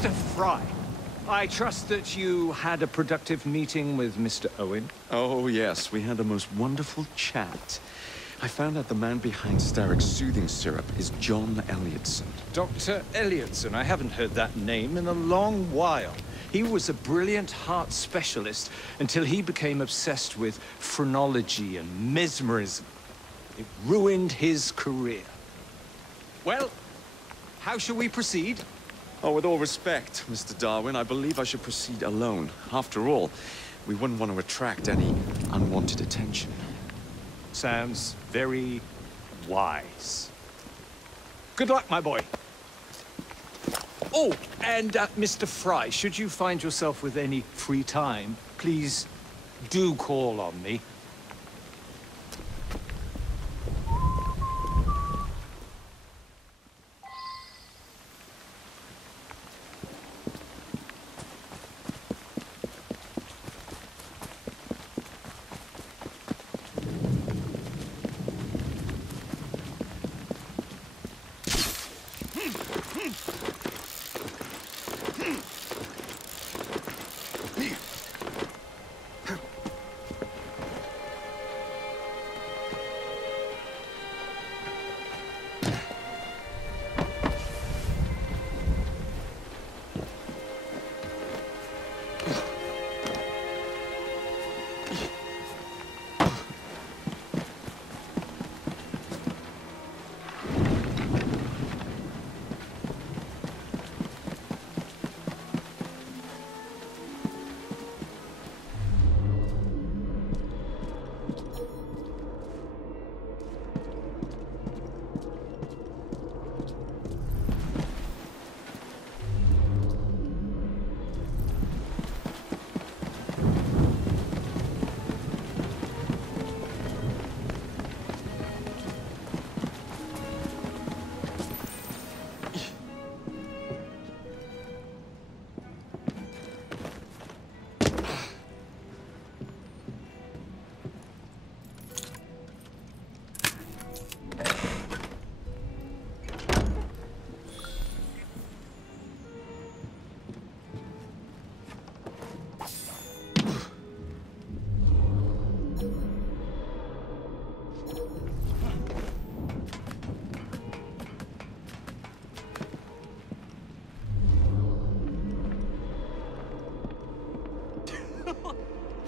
Mr. Frye, I trust that you had a productive meeting with Mr. Owen? Oh, yes. We had the most wonderful chat. I found out the man behind Starrick's soothing syrup is John Elliotson. Dr. Elliotson, I haven't heard that name in a long while. He was a brilliant heart specialist until he became obsessed with phrenology and mesmerism. It ruined his career. Well, how shall we proceed? Oh, with all respect, Mr. Darwin, I believe I should proceed alone. After all, we wouldn't want to attract any unwanted attention. Sounds very wise. Good luck, my boy. Oh, and Mr. Frye, should you find yourself with any free time, please do call on me.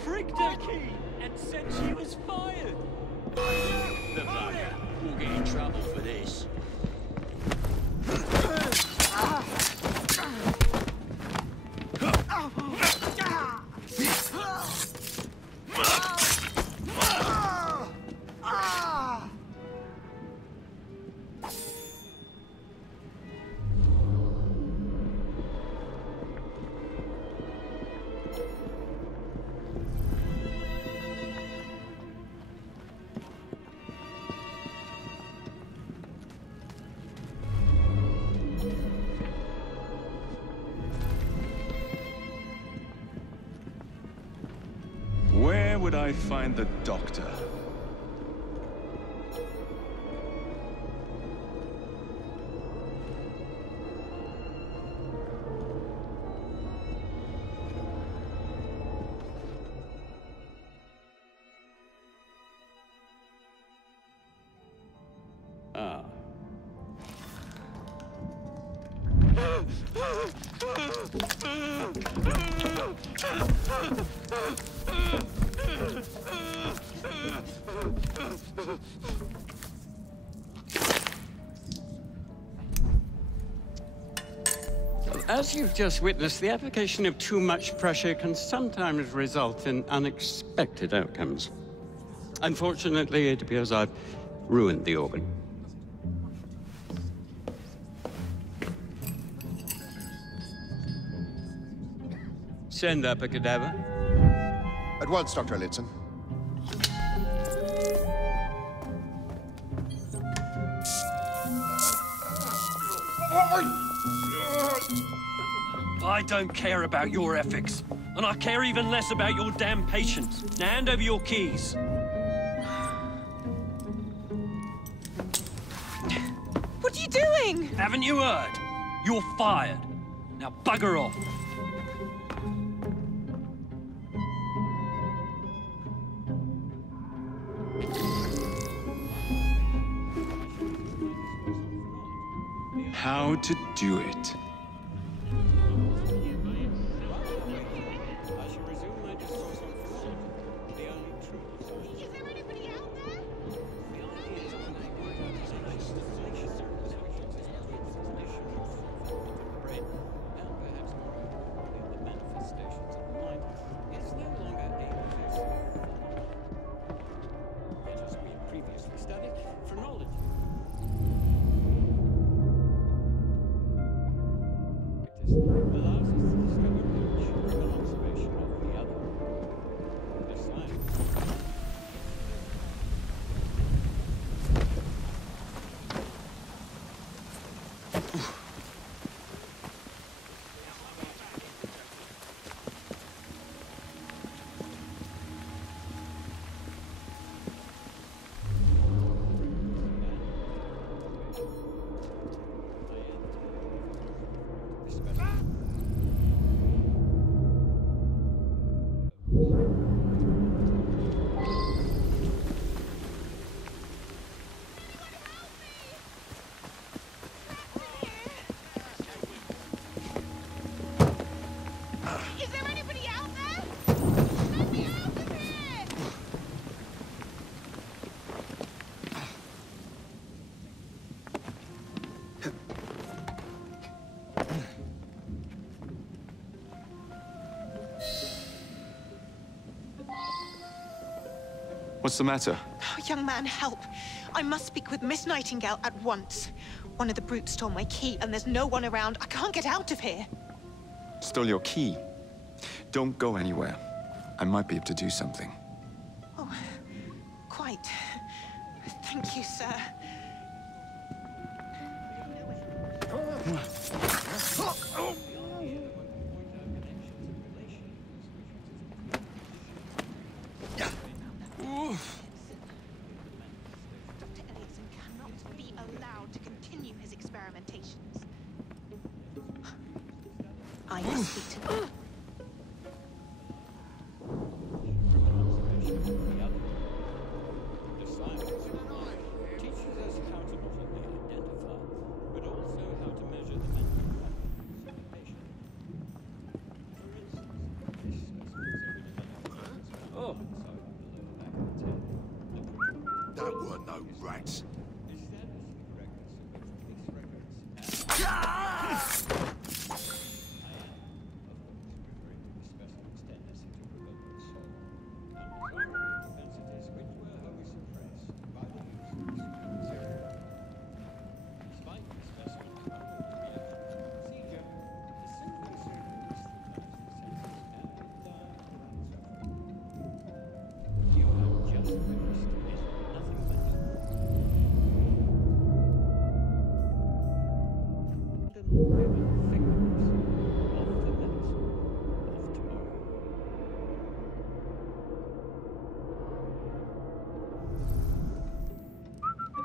Pricked her key and said she was fired. The bugger. We'll get in trouble for this. Where would I find the doctor? Ah. As you've just witnessed, the application of too much pressure can sometimes result in unexpected outcomes. Unfortunately, it appears I've ruined the organ. Send up a cadaver. At once, Dr. Elliotson. I don't care about your ethics, and I care even less about your damn patience. Now hand over your keys. What are you doing? Haven't you heard? You're fired. Now bugger off! How to do it. What's the matter? Oh, young man, help. I must speak with Miss Nightingale at once. One of the brutes stole my key, and there's no one around. I can't get out of here. Stole your key? Don't go anywhere. I might be able to do something. Oh, quite. Thank you, sir.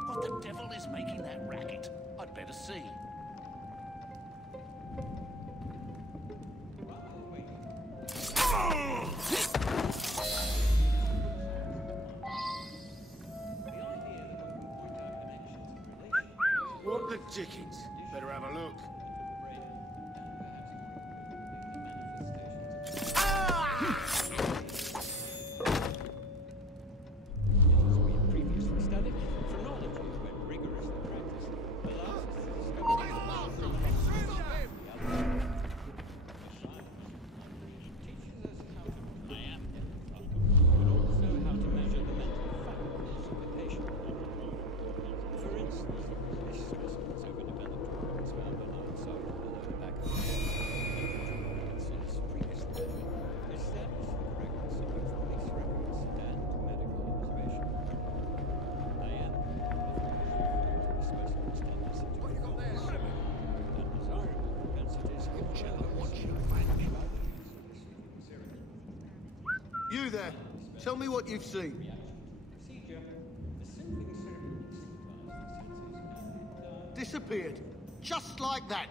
What the devil is making that racket? I'd better see. What the dickens? Better have a look. You there, tell me what you've seen. Disappeared, just like that.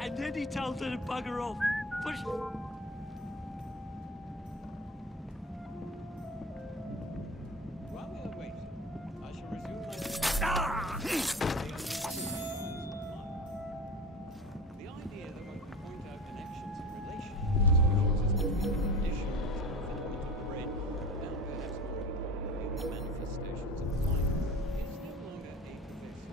And then he tells her to bugger off. Push. While we are waiting, I shall resume my... The idea that one can point out connections and relationships between the condition and the fundamental brain, and perhaps more in the manifestations of the mind, is no longer a pervasive.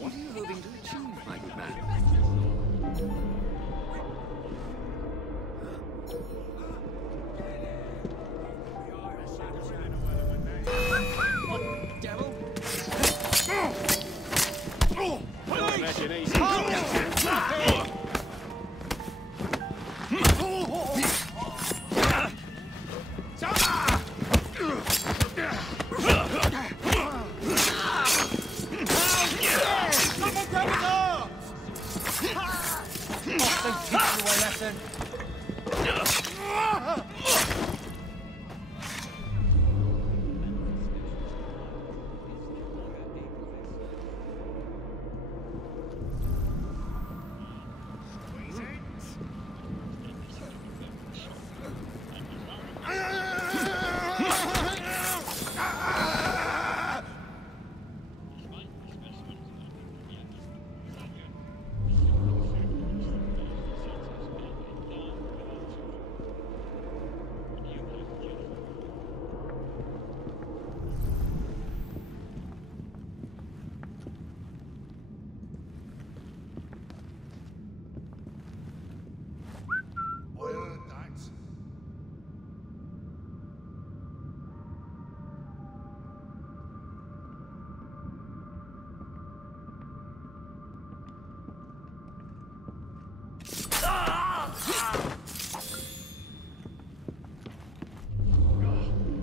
What are you hoping to achieve, my good man? What devil?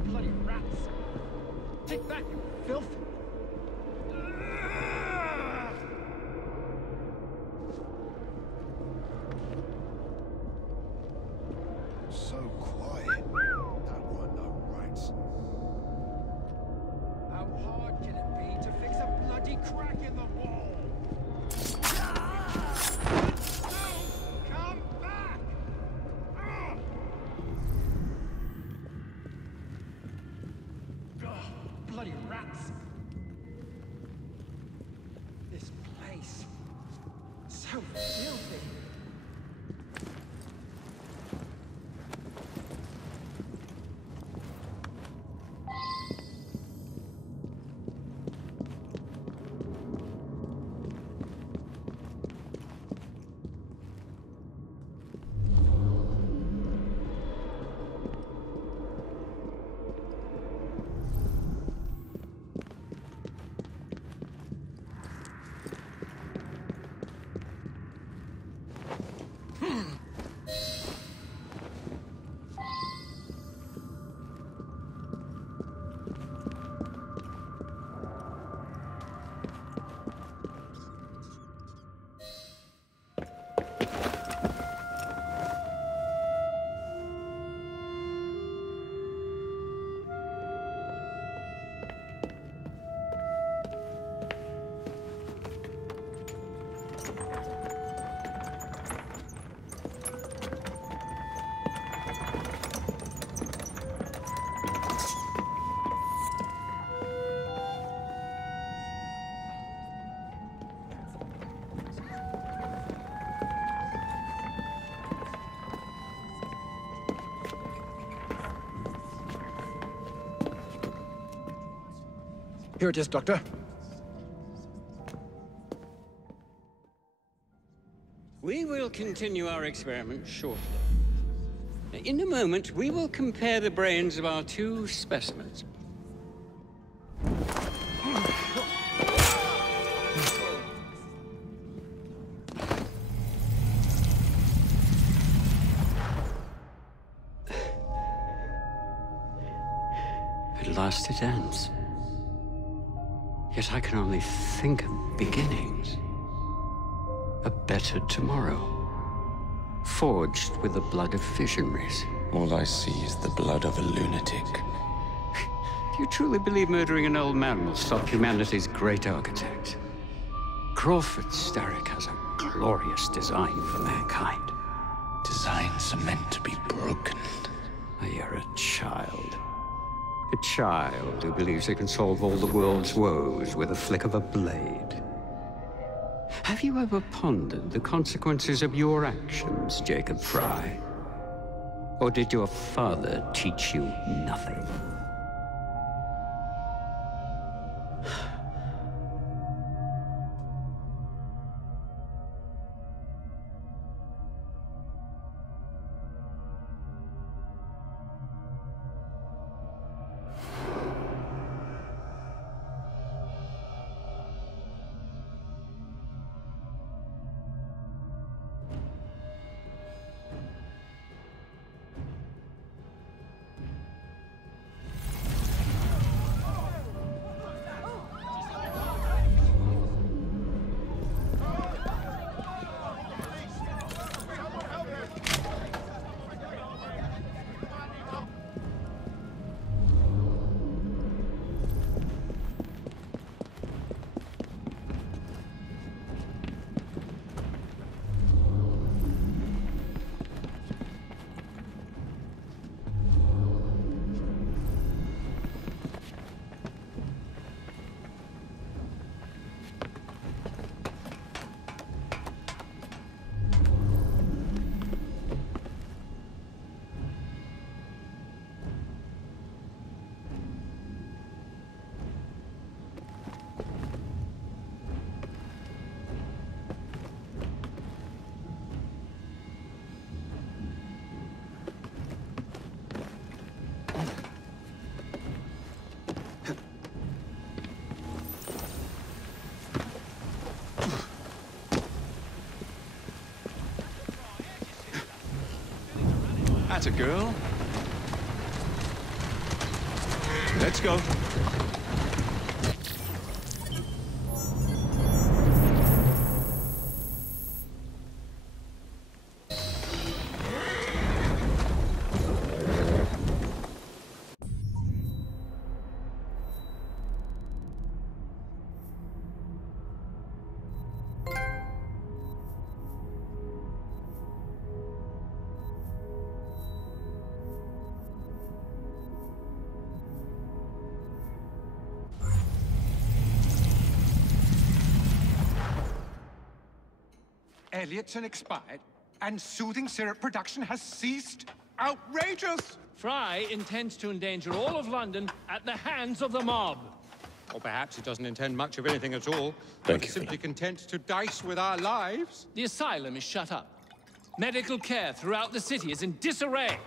Bloody rats! Take back, you filth! So quiet. That weren't no rats. How hard can it be to fix a bloody crack in the wall? Come back! Bloody rats! This place, so filthy. Here it is, Doctor. We will continue our experiment shortly. In a moment, we will compare the brains of our two specimens. At last it ends. Yet I can only think of beginnings. A better tomorrow, forged with the blood of visionaries. All I see is the blood of a lunatic. Do you truly believe murdering an old man will stop humanity's great architect? Crawford Starrick has a glorious design for mankind. Designs are meant to be broken. You're a child. A child who believes it can solve all the world's woes with a flick of a blade. Have you ever pondered the consequences of your actions, Jacob Frye? Or did your father teach you nothing? Atta girl. Let's go. Elliotson expired, and soothing syrup production has ceased? Outrageous! Frye intends to endanger all of London at the hands of the mob. Or perhaps he doesn't intend much of anything at all. Thank but you, simply content to dice with our lives. The asylum is shut up. Medical care throughout the city is in disarray.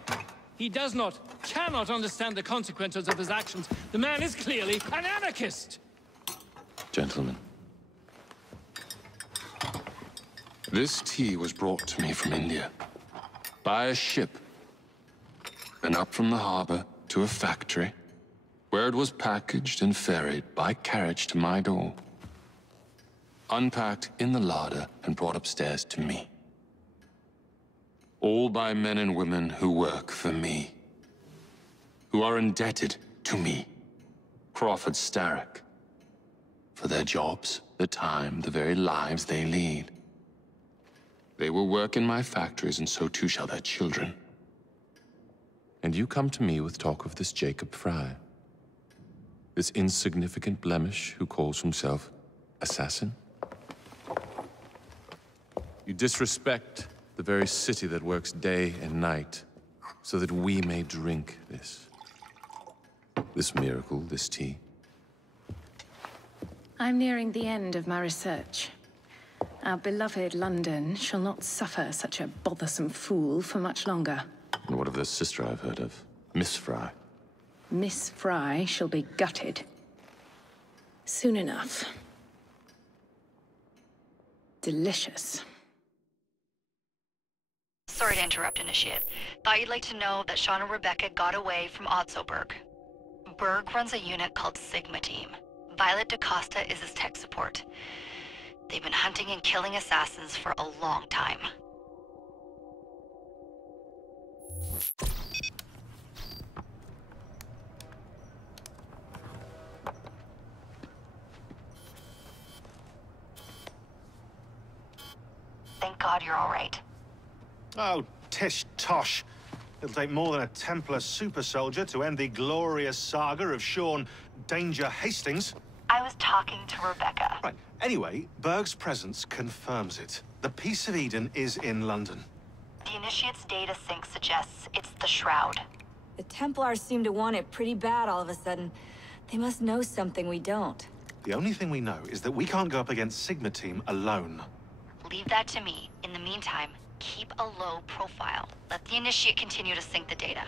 He cannot understand the consequences of his actions. The man is clearly an anarchist! Gentlemen. This tea was brought to me from India. By a ship. Then up from the harbor to a factory, where it was packaged and ferried by carriage to my door. Unpacked in the larder and brought upstairs to me. All by men and women who work for me. Who are indebted to me, Crawford Starrick. For their jobs, the time, the very lives they lead. They will work in my factories, and so too shall their children. And you come to me with talk of this Jacob Frye. This insignificant blemish who calls himself Assassin? You disrespect the very city that works day and night, so that we may drink this miracle, this tea. I'm nearing the end of my research. Our beloved London shall not suffer such a bothersome fool for much longer. And what of the sister I've heard of, Miss Frye? Miss Frye shall be gutted. Soon enough. Delicious. Sorry to interrupt, Initiate. Thought you'd like to know that Sean and Rebecca got away from Otzoberg. Berg runs a unit called Sigma Team. Violet DaCosta is his tech support. They've been hunting and killing assassins for a long time. Thank God you're all right. Oh, tish tosh. It'll take more than a Templar super soldier to end the glorious saga of Sean Danger Hastings. I was talking to Rebecca. Right. Anyway, Berg's presence confirms it. The Peace of Eden is in London. The Initiate's data sync suggests it's the Shroud. The Templars seem to want it pretty bad all of a sudden. They must know something we don't. The only thing we know is that we can't go up against Sigma Team alone. Leave that to me. In the meantime, keep a low profile. Let the Initiate continue to sync the data.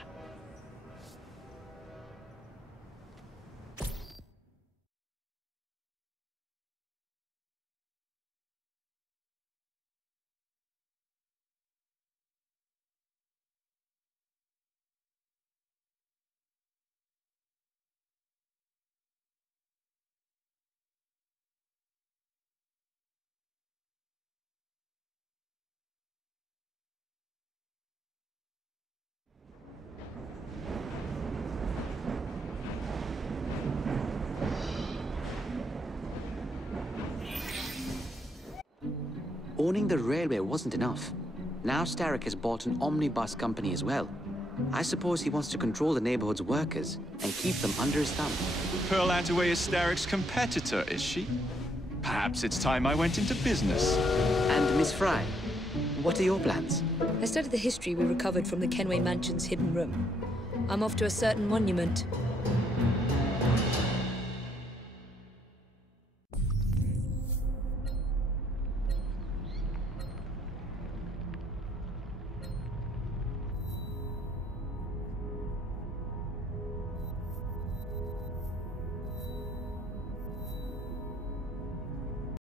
Owning the railway wasn't enough. Now Starrick has bought an omnibus company as well. I suppose he wants to control the neighborhood's workers and keep them under his thumb. Pearl Attaway is Starrick's competitor, is she? Perhaps it's time I went into business. And Miss Frye, what are your plans? I studied the history we recovered from the Kenway Mansion's hidden room. I'm off to a certain monument,